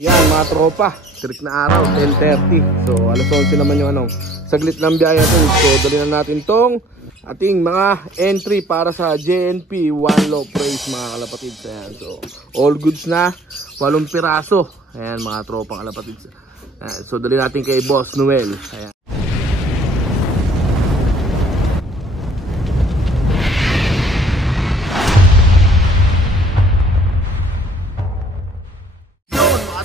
Yan mga tropa, strict na araw, 10:30. So alas 11 naman yung saglit lang biyahe natin. So dali na natin tong ating mga entry para sa JNP One Loaf Race mga kalapatids. Ayan, so all goods na, 8 piraso. Ayan mga tropang kalapatids. Ayan, so dali natin kay Boss Noel. Ayan.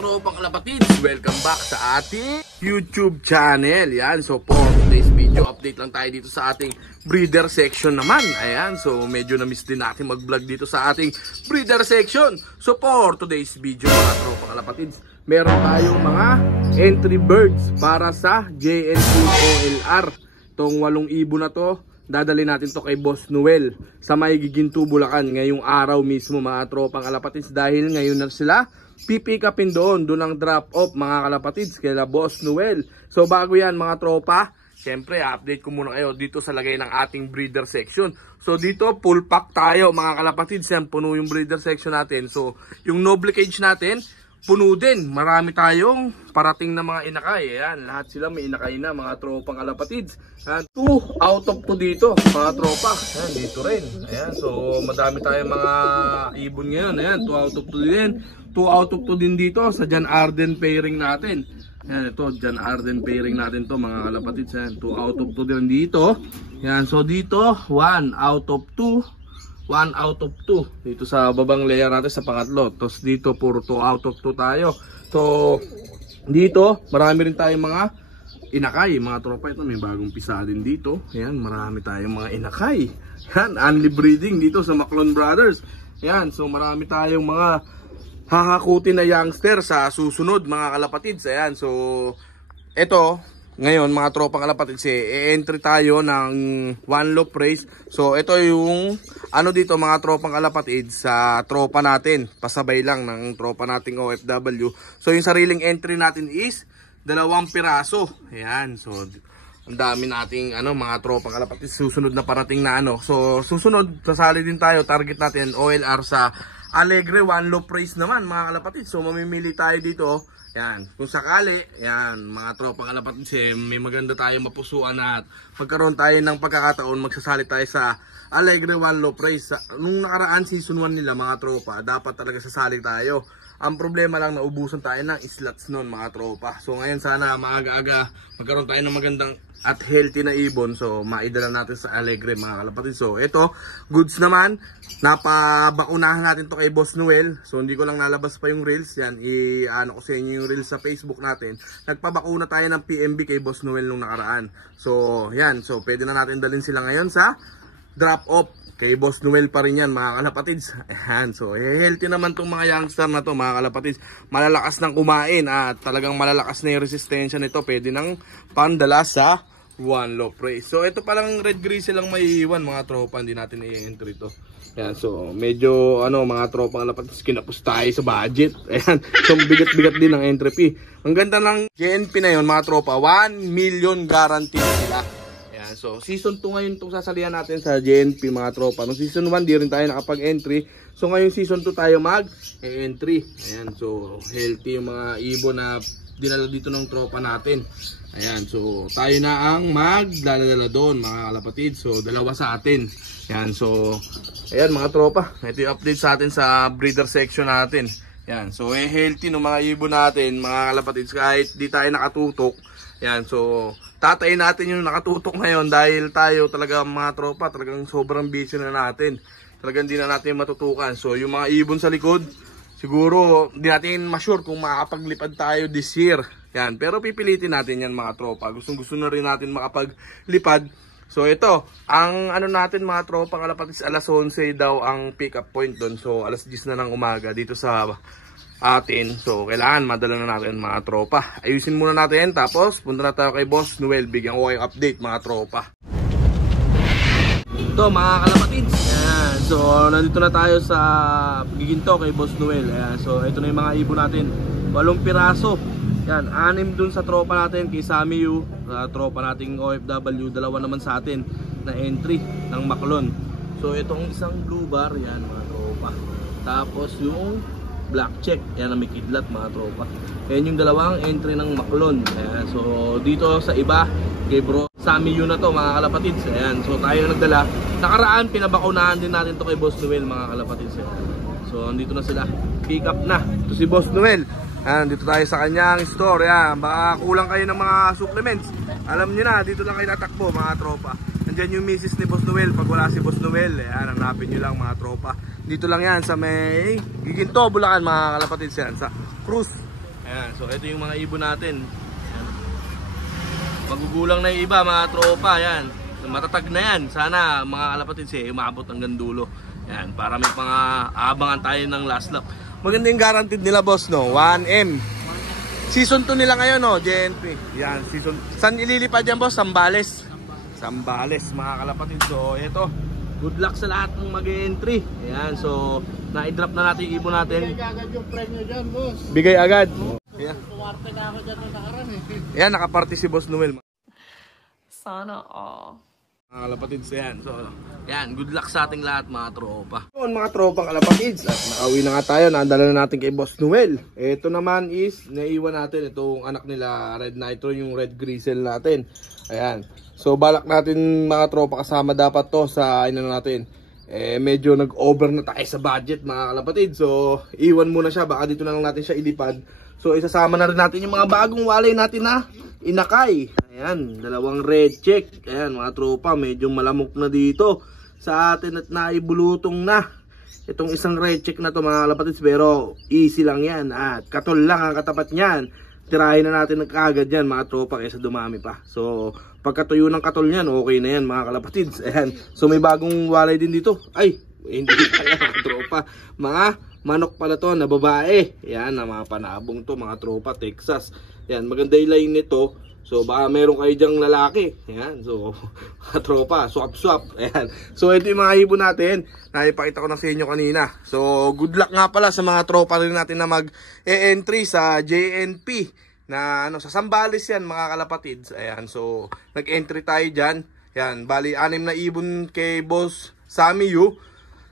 Tropang kalapatids, welcome back sa ating YouTube channel. Yan, so for today's video, update lang tayo dito sa ating breeder section naman. Ayan, so medyo na-miss din natin mag-vlog dito sa ating breeder section. So for today's video mga tropang kalapatids, meron tayong mga entry birds para sa JNP OLR. Itong 8 ibon na to, dadali natin to kay Boss Noel sa Maygiginto, Bulacan ngayong araw mismo mga tropang kalapatids, dahil ngayon na sila pipick upin doon ang drop off mga kalapatids kay Boss Noel. So bago yan mga tropa, syempre update ko muna kayo dito sa lagay ng ating breeder section. So dito full pack tayo mga kalapatids, yan puno yung breeder section natin. So yung noble cage natin puno din, marami tayong parating na mga inakay. Ayan, lahat sila may inakay na mga tropang kalapatids. Ayan, 2 out of 2 dito mga tropa. Ayan, dito rin. Ayan, so madami tayong mga ibon ngayon. Ayan, 2 out of 2 din. 2 out of 2 din dito sa John Arden pairing natin. Ayan, ito John Arden pairing natin to mga kalapatids. Ayan, 2 out of 2 din dito. Ayan, so dito 1 out of 2. 1 out of 2 dito sa babang layer natin sa pangatlo. Tapos dito puro 2 out of 2 tayo. So dito marami rin tayong mga inakay mga tropa. Ito may bagong pisa din dito. Ayan, marami tayong mga inakay. Ayan, only breeding dito sa Maclon Brothers. Ayan, so marami tayong mga hahakutin na youngster sa susunod mga kalapatids. Ayan, so ito ngayon mga tropang kalapatids, e-entry tayo ng One Loaf Race. So ito yung dito mga tropang kalapatids sa tropa natin, pasabay lang ng tropa nating OFW. So yung sariling entry natin is 2 piraso. Ayan, so ang dami nating mga tropang kalapatids susunod na parating na So susunod sasali din tayo, target natin OLR sa Alegre One Loaf Race naman mga kalapatids. So mamimili tayo dito. Yan, kung sakali, yan, mga tropang kalapatids, may maganda tayong mapusuan at magkaroon tayo ng pagkakataon, magsasali tayo sa Alegre One Loaf Race. Nung nakaraan season 1 nila mga tropa, dapat talaga sasali tayo. Ang problema lang, naubusan tayo ng slots nun mga tropa. So ngayon sana maaga-aga magkaroon tayo ng magandang at healthy na ibon. So maidala natin sa Alegre mga kalapatids. So ito, goods naman. Napabakunahan natin to kay Boss Noel. So hindi ko lang nalabas pa yung reels. Yan, ko sa inyo yung reels sa Facebook natin. Nagpabakuna tayo ng PMB kay Boss Noel nung nakaraan. So yan, so pwede na natin dalhin sila ngayon sa drop off. Kay Boss Noel pa rin yan mga kalapatids. Ayan, so healthy naman tong mga youngster na to mga kalapatids. Malalakas ng kumain at talagang malalakas na yung resistensya nito. Pwede nang pandala sa One Loaf Race. So ito palang red grizzle lang may iwan mga tropa. Hindi natin i-entry to. Ayan, so medyo mga tropa kalapatids, kinapos tayo sa budget. Ayan, so bigat-bigat din ang entry fee. Ang ganda ng JNP na yun mga tropa, 1 million guaranteed sila. So season 2 ngayon itong sasalihan natin sa JNP mga tropa. Nung season 1 di rin tayo nakapag-entry. So ngayon season 2 tayo mag-entry. Ayan, so healthy yung mga ibon na dinala dito ng tropa natin. Ayan, so tayo na ang magdadala doon mga kalapatid. So dalawa sa atin. Ayan, so ayan mga tropa, ito yung update sa atin sa breeder section natin. Ayan, so healthy ng mga ibon natin mga kalapatids kahit di tayo nakatutok. Ayan, so tatayin natin yung nakatutok ngayon dahil tayo talaga mga tropa, talagang sobrang busy na natin. Talagang di na natin matutukan. So yung mga ibon sa likod, siguro di natin ma-sure kung makapaglipad tayo this year. Yan, pero pipilitin natin yan mga tropa. Gusto na rin natin makapaglipad. So ito, ang natin mga tropa kalapatids, alas 11 daw ang pick up point doon. So alas 10 na ng umaga dito sa atin. So kailangan madala na natin mga tropa. Ayusin muna natin tapos punta na tayo kay Boss Noel. Bigyan ko kayo update mga tropa. Ito mga kalapatids. Ayan. So nandito na tayo sa Giginto kay Boss Noel. Ayan. So ito na yung mga ibon natin, 8 piraso. Yan, 6 dun sa tropa natin kay Sammy Yu, sa tropa nating OFW, 2 naman sa atin na entry ng Maclon. So itong isang blue bar, yan mga tropa. Tapos yung black check. Ayan, may kidlat mga tropa. Ayan yung dalawang entry ng Maclon. Ayan, so dito sa iba, kay bro Sammy Yu na to mga kalapatids. Ayan, so tayo na nagdala. Nakaraan, pinabakunahan din natin to kay Boss Noel mga kalapatids. Ayan. So andito na sila, pick up na. Ito si Boss Noel. Ayan, dito tayo sa kanyang store. Ayan, baka kulang kayo ng mga supplements. Alam nyo na, dito lang kayo tatakbo mga tropa. Nandiyan yung misis ni Boss Noel. Pag wala si Boss Noel, ayan, hanapin nyo lang mga tropa. Dito lang yan sa may Giginto, Bulacan mga kalapatids yan, sa Cruz. Ayan, so ito yung mga ibon natin. Ayan. Magugulang na yung iba mga tropa. Ayan, matatag na yan. Sana mga kalapatids umabot hanggang dulo. Ayan, para may mga abangan tayo ng last lap. Maganda yung guaranteed nila boss, no? 1M. Season 2 nila ngayon, no? JNP. Yan, season. Saan ililipad yan boss? Sambales. Sambales mga kalapatid. So ito, good luck sa lahat ng mag-entry. Ayan, so na-drop na natin yung ibon natin. Bigay agad yung premyo dyan boss. Bigay agad. Ayan. Tuwarte na ako dyan ng nakaraan eh. Ayan, nakaparty si Boss Noel. Sana all. Mga kalapatids, ayan. So, ayan, good luck sa ating lahat mga tropa. Yun mga tropang kalapatids, at nakauwi na nga tayo, naandala na natin kay Boss Noel. Ito naman is, naiwan natin itong anak nila Red Nitro, yung Red Grizzle natin. Ayan, so balak natin mga tropa, kasama dapat to sa ano natin. Medyo nag-over na tayo sa budget mga kalapatids. So, iwan muna siya, baka dito na lang natin siya ilipad. So, isasama na rin natin yung mga bagong walay natin na inakay. Ayan, dalawang red check. Ayan mga tropa, medyo malamok na dito sa atin at naibulutong na itong isang red check na to mga kalapatids. Pero easy lang yan at katol lang ang katapat niyan. Tirahin na natin agad yan mga tropa kaysa dumami pa. So pagkatuyo ng katol niyan, okay na yan mga kalapatids. Ayan, so may bagong walay din dito. Ay, hindi kaya mga tropa. Mga manok pala to na babae. Ayan, na mga panabong to mga tropa, Texas. Ayan, maganda yung line nito. So baka meron kayo dyang lalaki. Ayan, so mga tropa, swap. Ayan. So ito yung mga ibon natin na ipakita ko na sa inyo kanina. So good luck nga pala sa mga tropa rin natin na mag-e-entry sa JNP na ano, sa Sambales yan mga kalapatids. Ayan, so nag-entry tayo dyan. Ayan, bali 6 na ibon kay Boss Sammy Yu.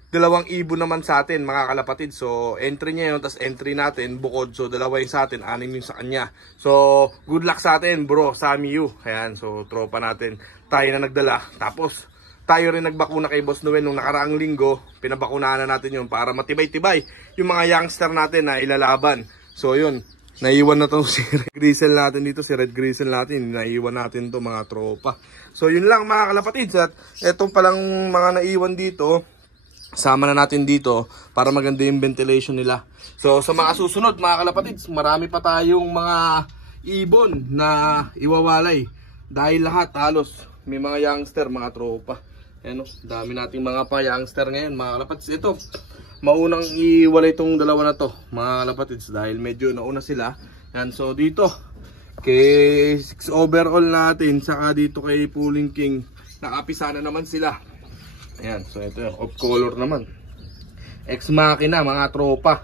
2 ibon naman sa atin mga kalapatid. So entry niya yun, tapos entry natin bukod. So 2 yung sa atin, 6 yung sa kanya. So good luck sa atin bro, Sammy Yu. Ayan, so tropa natin, tayo na nagdala. Tapos tayo rin nagbakuna kay Boss Noel nung nakaraang linggo. Pinabakunahan na natin yun para matibay-tibay yung mga youngster natin na ilalaban. So yun, naiwan na to si Red Grizzle natin dito, si Red Grizzle natin, naiwan natin to mga tropa. So yun lang mga kalapatids. At etong palang mga naiwan dito, sama na natin dito para maganda yung ventilation nila. So sa mga susunod mga kalapatids, marami pa tayong mga ibon na iwawalay. Dahil lahat halos may mga youngster mga tropa. Ayan, dami nating mga pa youngster ngayon mga kalapatids. Ito, maunang iwalay itong dalawa na to mga kalapatids dahil medyo nauna sila. Ayan, so dito kay 6 overall natin, saka dito kay Pulling King, nakapisa na naman sila. Ayan, so ito yung off color naman. Ex Machina mga tropa.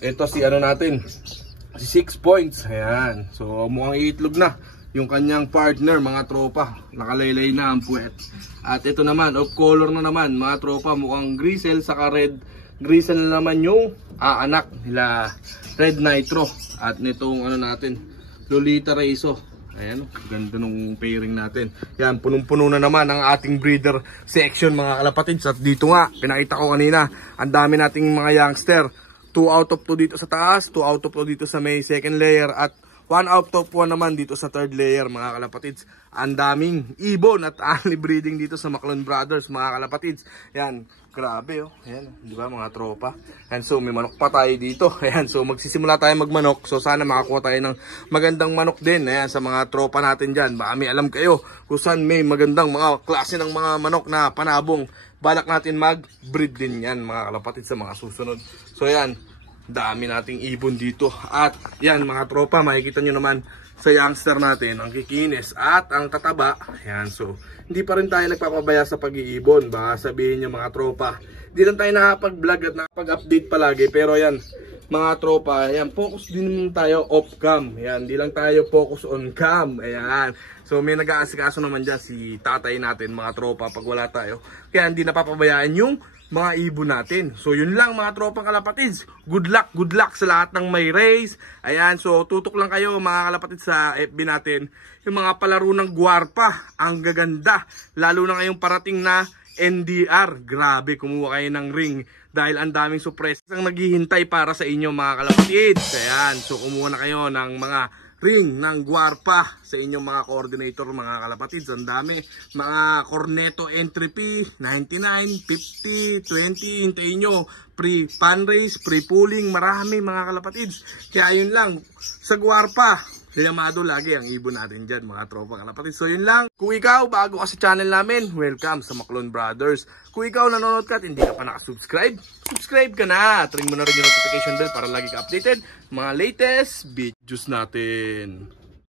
Ito si ano natin, si 6 points. Ayan, so mukhang iitlog na yung kanyang partner mga tropa. Nakalaylay na ang puwet. At ito naman, off color na naman mga tropa. Mukhang Grizzle saka Red Grizzle na naman yung anak nila Red Nitro. At nitong ano natin, Lolita Raiso. Ayan, ganda nung pairing natin. Yan, punong-puno na naman ang ating breeder section mga kalapatids. At dito nga, pinakita ko kanina, ang dami nating mga youngster. 2 out of 2 dito sa taas, 2 out of 2 dito sa may second layer, at 1 out of 1 naman dito sa third layer mga kalapatids. Ang daming ibon at early breeding dito sa Maclon Brothers mga kalapatids. Yan, grabe oh. Ayan, di ba mga tropa? And so may manok pa tayo dito. Ayan, so magsisimula tayo magmanok. So sana makakuha tayo ng magandang manok din. Ayan, sa mga tropa natin dyan. Baka may alam kayo kung saan may magandang mga klase ng mga manok na panabong. Balak natin mag-breed din yan mga kalapatids sa mga susunod. So ayan, dami nating ibon dito. At yan mga tropa, makikita nyo naman sa youngster natin ang kikinis at ang tataba. Yan, so hindi pa rin tayo nagpapabaya sa pag-iibon. Baka sabihin nyo mga tropa, hindi lang tayo nakapag-vlog at nakapag-update palagi. Pero yan mga tropa, yan, focus din tayo off cam. Yan, hindi lang tayo focus on cam. Ayan, so may nag-aasikaso naman dyan si tatay natin mga tropa pag wala tayo. Kaya hindi napapabayaan yung mga ibon natin. So yun lang mga tropang kalapatids. Good luck sa lahat ng may race. Ayan, so tutok lang kayo mga kalapatids sa FB natin. Yung mga palaro ng Guarpa, ang gaganda. Lalo na ngayong parating na NDR. Grabe, kumuha kayo ng ring. Dahil ang daming surprise ang naghihintay para sa inyo mga kalapatids. Ayan, so kumuha na kayo ng mga ring ng Guarpa sa inyong mga coordinator mga kalapatids. Ang dami, mga Corneto entry fee 99, 50, 20, hintayin nyo, pre pan race, pre pooling, marami mga kalapatids. Kaya yun lang, sa Guarpa Yamado lagi ang ibon natin dyan mga tropa kalapatids. So yun lang, kung ikaw bago ka sa channel namin, welcome sa Maclon Brothers. Kung ikaw nanonood ka at hindi ka pa nakasubscribe, subscribe ka na. Tring mo na rin yung notification bell para lagi ka updated mga latest videos natin.